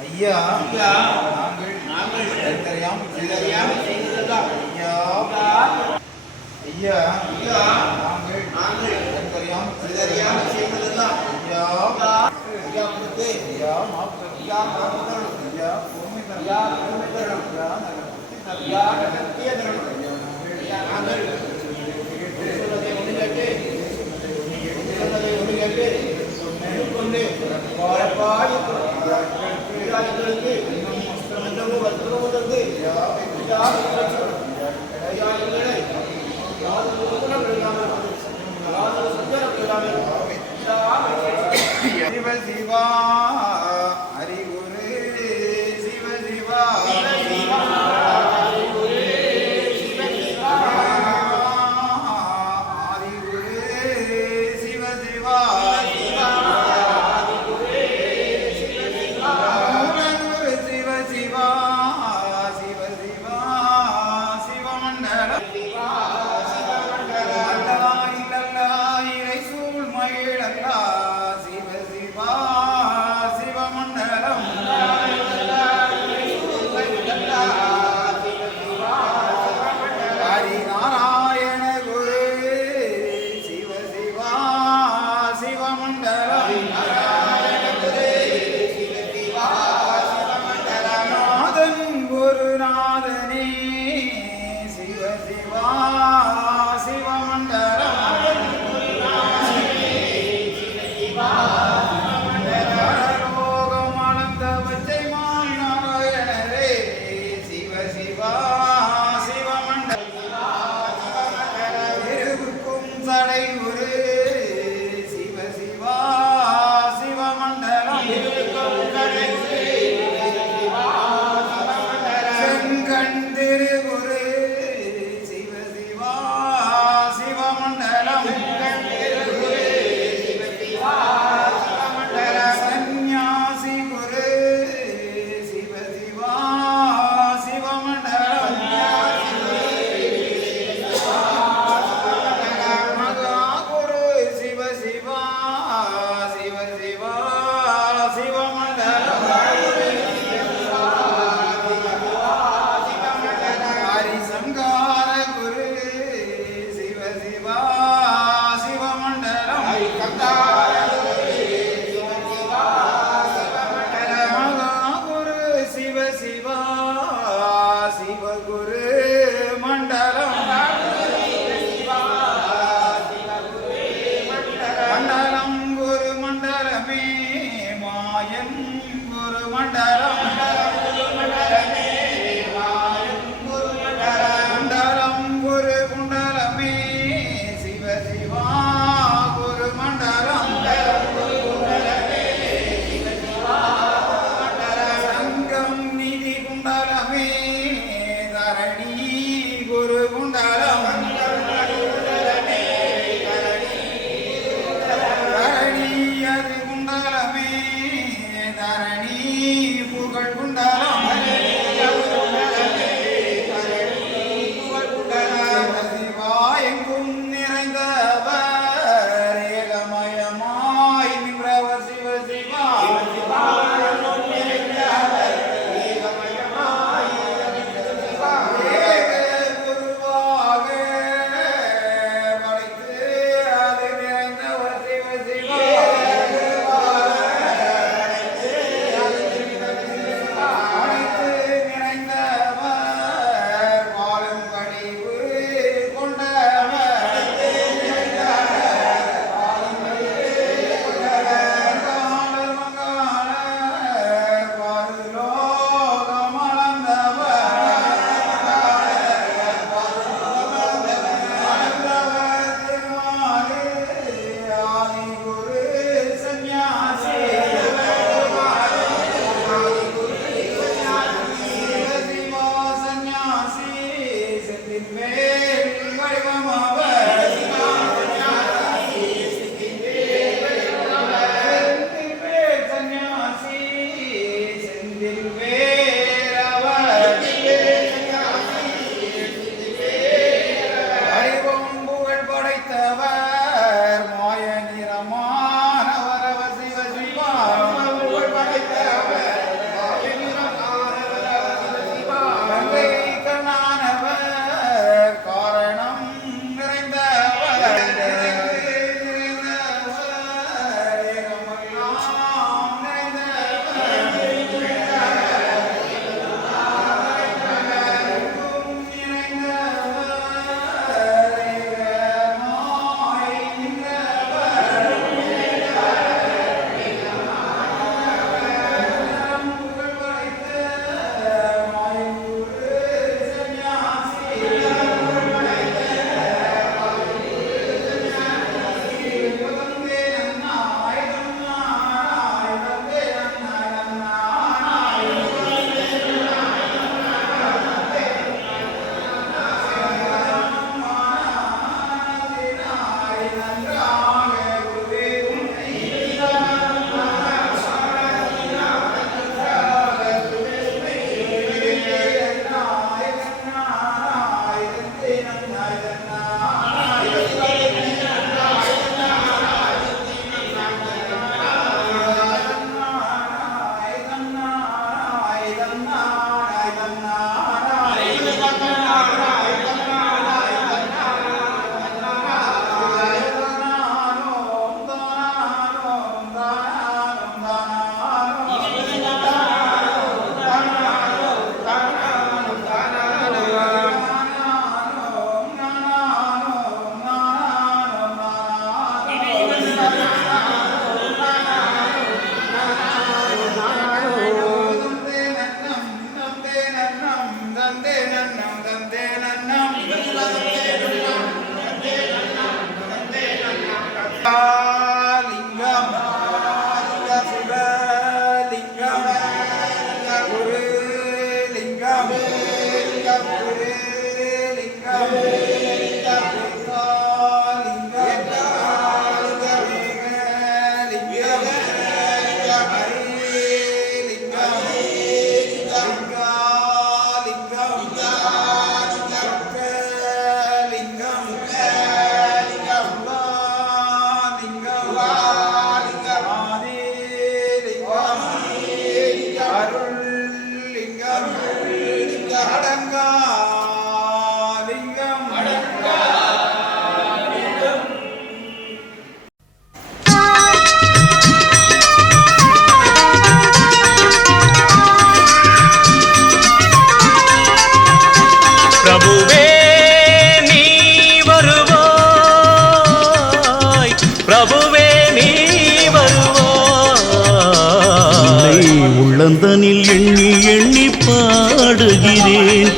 ஐயா ஐயா நாங்கள் நாங்கள் தெரியாம தெரியாம ஐயா ஐயா ஐயா या या या ಯಾರು ಯಾರು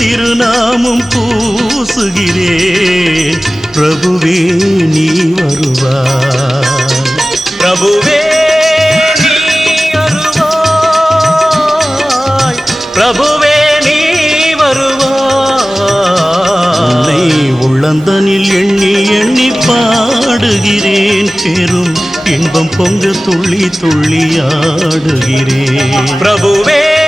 திருநாமம் பூசுகிறேன் பிரபுவே நீ வருவாய். பிரபுவே பிரபுவே நீ வருவாய். உள்ளந்தனில் எண்ணி எண்ணி பாடுகிறேன். பெரும் இன்பம் பொங்க துள்ளி துள்ளி ஆடுகிறேன். பிரபுவே